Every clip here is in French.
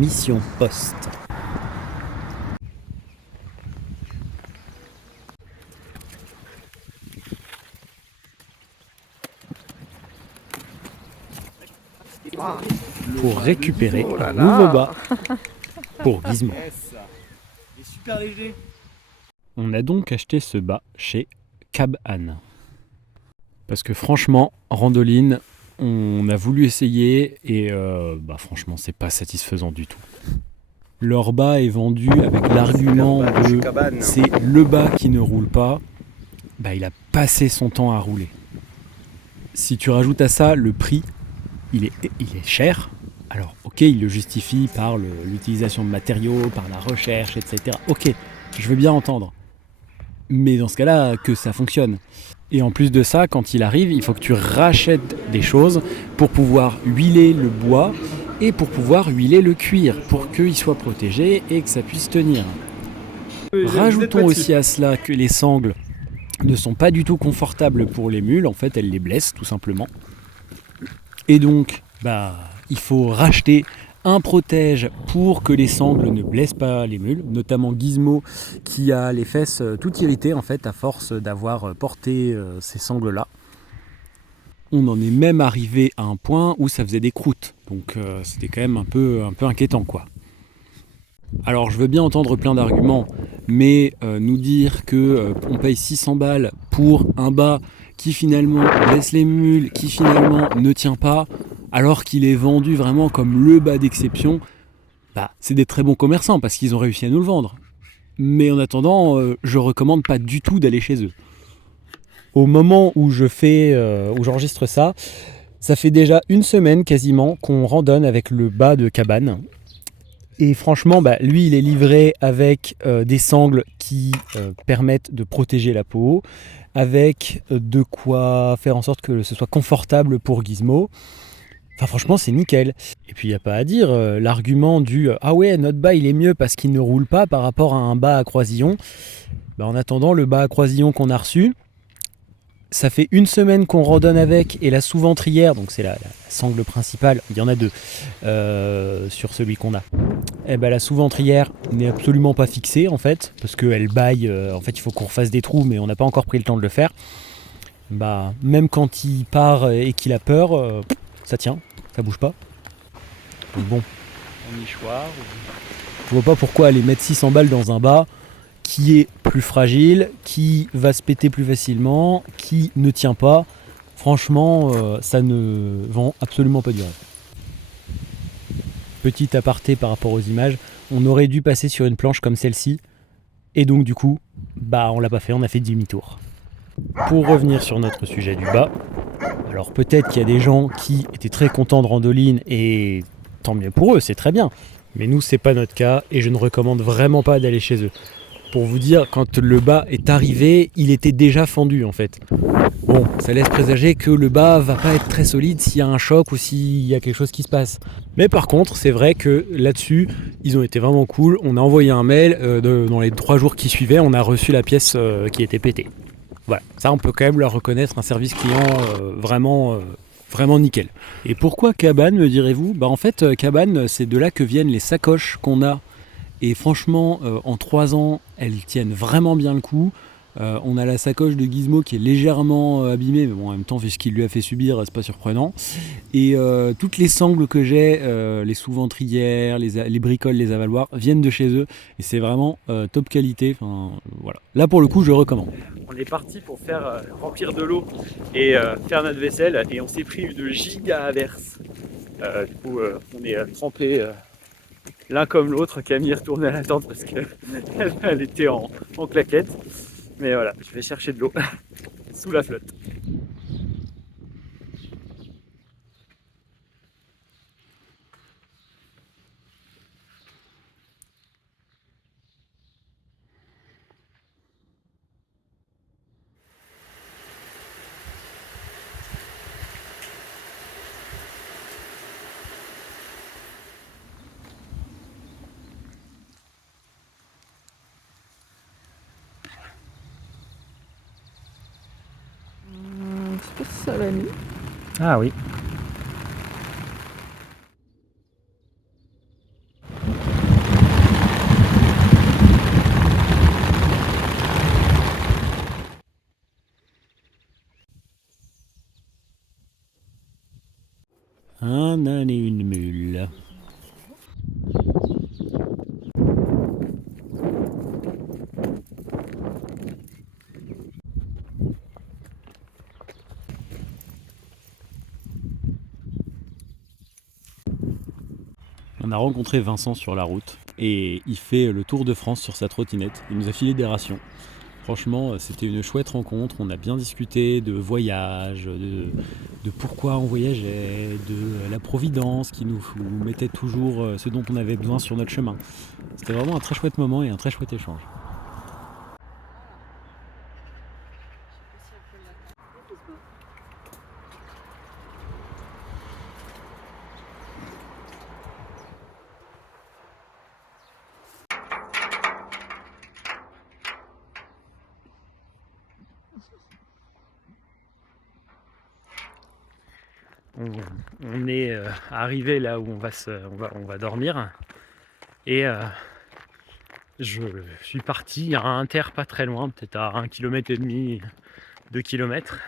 Mission Poste. Pour récupérer un nouveau bas pour Gizmo. Il est super léger. On a donc acheté ce bas chez Cabane. Parce que franchement, Randoline, on a voulu essayer et franchement, c'est pas satisfaisant du tout. Leur bas est vendu avec l'argument de c'est le bas qui ne roule pas. Il a passé son temps à rouler. Si tu rajoutes à ça le prix, il est cher. Alors ok, il le justifie par l'utilisation de matériaux, par la recherche, etc. Ok, je veux bien entendre. Mais dans ce cas-là, que ça fonctionne. Et en plus de ça, quand il arrive, il faut que tu rachètes des choses pour pouvoir huiler le bois et pour pouvoir huiler le cuir, pour qu'il soit protégé et que ça puisse tenir. Rajoutons aussi à cela que les sangles ne sont pas du tout confortables pour les mules, en fait elles les blessent tout simplement. Et donc, il faut racheter un protège pour que les sangles ne blessent pas les mules, notamment Gizmo qui a les fesses tout irritées en fait à force d'avoir porté ces sangles-là. On en est même arrivé à un point où ça faisait des croûtes, donc c'était quand même un peu inquiétant quoi. Alors je veux bien entendre plein d'arguments, mais nous dire qu'on paye 600 balles pour un bas qui finalement blesse les mules, qui finalement ne tient pas, alors qu'il est vendu vraiment comme le bas d'exception, c'est des très bons commerçants parce qu'ils ont réussi à nous le vendre. Mais en attendant, je recommande pas du tout d'aller chez eux. Au moment où j'enregistre ça, ça fait déjà une semaine quasiment qu'on randonne avec le bas de Cabane. Et franchement, lui, il est livré avec des sangles qui permettent de protéger la peau, avec de quoi faire en sorte que ce soit confortable pour Gizmo. Enfin, franchement, c'est nickel. Et puis, il n'y a pas à dire, l'argument du « Ah ouais, notre bas, il est mieux parce qu'il ne roule pas par rapport à un bas à croisillon ». En attendant, le bas à croisillon qu'on a reçu, ça fait une semaine qu'on randonne avec, et la sous-ventrière, donc c'est la sangle principale, il y en a deux sur celui qu'on a. La sous-ventrière n'est absolument pas fixée en fait, parce qu'elle baille, en fait il faut qu'on refasse des trous, mais on n'a pas encore pris le temps de le faire. Même quand il part et qu'il a peur, ça tient, ça bouge pas. Donc bon, on nichoir. Je vois pas pourquoi aller mettre 600 balles dans un bas qui est plus fragile, qui va se péter plus facilement, qui ne tient pas. Franchement, ça ne vend absolument pas du rêve. Petit aparté par rapport aux images, on aurait dû passer sur une planche comme celle-ci, et donc du coup, on l'a pas fait, on a fait demi-tour. Pour revenir sur notre sujet du bas, alors peut-être qu'il y a des gens qui étaient très contents de Randoline, et tant mieux pour eux, c'est très bien. Mais nous, c'est pas notre cas, et je ne recommande vraiment pas d'aller chez eux. Pour vous dire, quand le bas est arrivé, il était déjà fendu en fait. Bon, ça laisse présager que le bas va pas être très solide s'il y a un choc ou s'il y a quelque chose qui se passe. Mais par contre, c'est vrai que là-dessus, ils ont été vraiment cool. On a envoyé un mail, dans les 3 jours qui suivaient, on a reçu la pièce qui était pétée. Voilà, ça on peut quand même leur reconnaître un service client vraiment nickel. Et pourquoi Cabane, me direz-vous ? En fait, Cabane, c'est de là que viennent les sacoches qu'on a. Et franchement, en 3 ans, elles tiennent vraiment bien le coup. On a la sacoche de Gizmo qui est légèrement abîmée, mais bon, en même temps, vu ce qu'il lui a fait subir, c'est pas surprenant. Et toutes les sangles que j'ai, les sous-ventrières, les bricoles, les avaloirs, viennent de chez eux. Et c'est vraiment top qualité. Enfin, voilà. Là, pour le coup, je recommande. On est parti pour faire remplir de l'eau et faire notre vaisselle. Et on s'est pris une giga averse. Du coup, on est trempés l'un comme l'autre. Camille est retournée à la tente parce qu'elle était en claquette. Mais voilà, je vais chercher de l'eau sous la flotte. Je sais pas si ça l'a mis. Ah oui. Un âne et une mule. On a rencontré Vincent sur la route et il fait le tour de France sur sa trottinette. Il nous a filé des rations. Franchement, c'était une chouette rencontre. On a bien discuté de voyage, de pourquoi on voyageait, de la providence qui nous mettait toujours ce dont on avait besoin sur notre chemin. C'était vraiment un très chouette moment et un très chouette échange. On est arrivé là où on va dormir et je suis parti à un terre pas très loin, peut-être à 1,5 km, 2 km.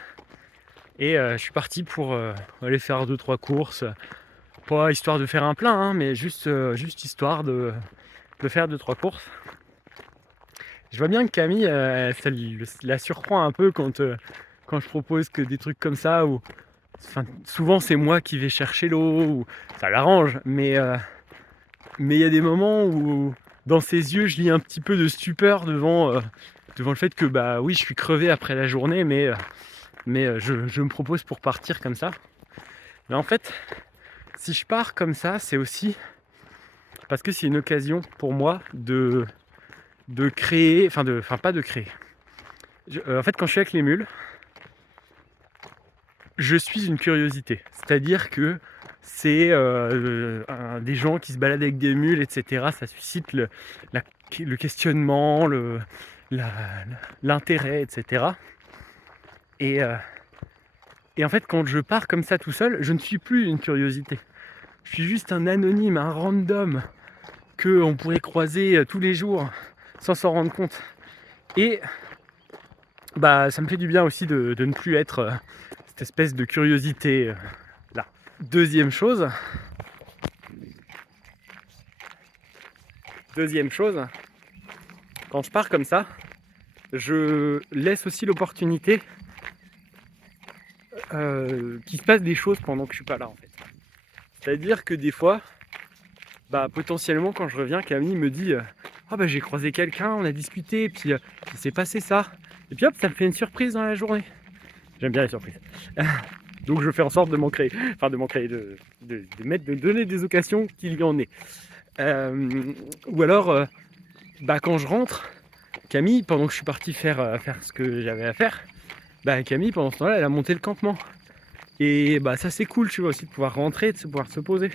Et je suis parti pour aller faire 2-3 courses, pas histoire de faire un plein, hein, mais juste histoire de faire 2-3 courses. Je vois bien que Camille, ça la surprend un peu quand je propose que des trucs comme ça, où enfin, souvent c'est moi qui vais chercher l'eau, ou ça l'arrange, mais il y a des moments où dans ses yeux je lis un petit peu de stupeur devant le fait que bah oui, je suis crevé après la journée, mais je me propose pour partir comme ça. Mais en fait, si je pars comme ça, c'est aussi parce que c'est une occasion pour moi de créer, enfin pas de créer. En fait, quand je suis avec les mules, je suis une curiosité. C'est-à-dire que c'est des gens qui se baladent avec des mules, etc. Ça suscite le questionnement, l'intérêt, etc. Et en fait, quand je pars comme ça tout seul, je ne suis plus une curiosité. Je suis juste un anonyme, un random qu'on pourrait croiser tous les jours sans s'en rendre compte. Et bah, ça me fait du bien aussi de ne plus être cette espèce de curiosité là. Deuxième chose, quand je pars comme ça, je laisse aussi l'opportunité qu'il se passe des choses pendant que je suis pas là, en fait. C'est-à-dire que des fois, bah, potentiellement quand je reviens, Camille me dit ah bah j'ai croisé quelqu'un, on a discuté, puis il s'est passé ça. Et puis hop, ça me fait une surprise dans la journée. J'aime bien les surprises. Donc je fais en sorte de m'en créer, de donner des occasions qu'il y en ait. Ou alors, bah, quand je rentre, Camille, pendant que je suis parti faire ce que j'avais à faire, bah, Camille, pendant ce temps-là, elle a monté le campement. Et bah, ça c'est cool, tu vois, aussi de pouvoir rentrer, de pouvoir se poser.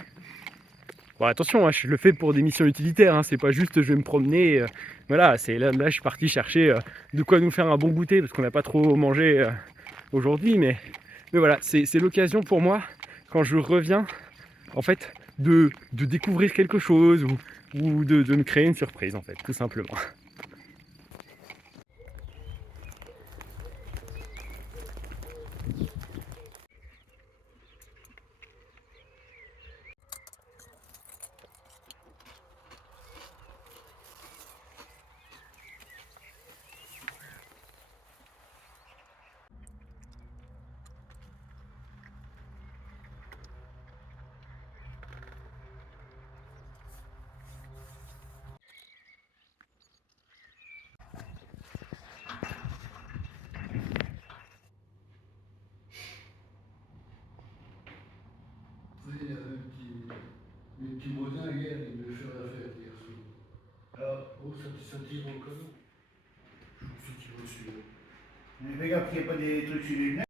Bon, attention, hein, je le fais pour des missions utilitaires, hein, c'est pas juste je vais me promener. Voilà, c'est là je suis parti chercher de quoi nous faire un bon goûter, parce qu'on n'a pas trop mangé aujourd'hui, mais voilà, c'est l'occasion pour moi, quand je reviens, en fait, de découvrir quelque chose ou de me créer une surprise, en fait, tout simplement. Oui, il y avait des petits Baudins hier, ils devaient faire la fête hier soir. Ah, oh, ça tire au canon. Je me suis tiré dessus. Mais fais gaffe qu'il n'y ait pas des trucs sur les lunettes.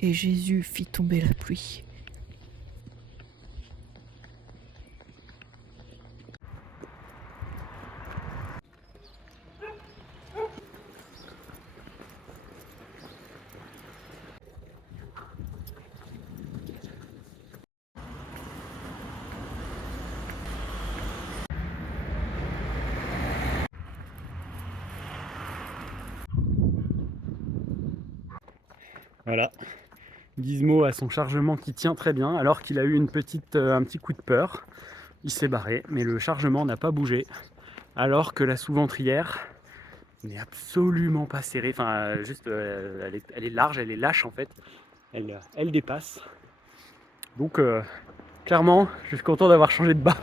Et Jésus fit tomber la pluie. Voilà. Gizmo a son chargement qui tient très bien, alors qu'il a eu un petit coup de peur. Il s'est barré, mais le chargement n'a pas bougé. Alors que la sous-ventrière n'est absolument pas serrée. Enfin, juste, elle est large, elle est lâche en fait. Elle dépasse. Donc, clairement, je suis content d'avoir changé de bas.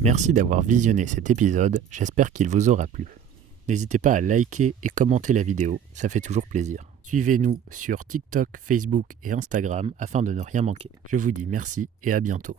Merci d'avoir visionné cet épisode, j'espère qu'il vous aura plu. N'hésitez pas à liker et commenter la vidéo, ça fait toujours plaisir. Suivez-nous sur TikTok, Facebook et Instagram afin de ne rien manquer. Je vous dis merci et à bientôt.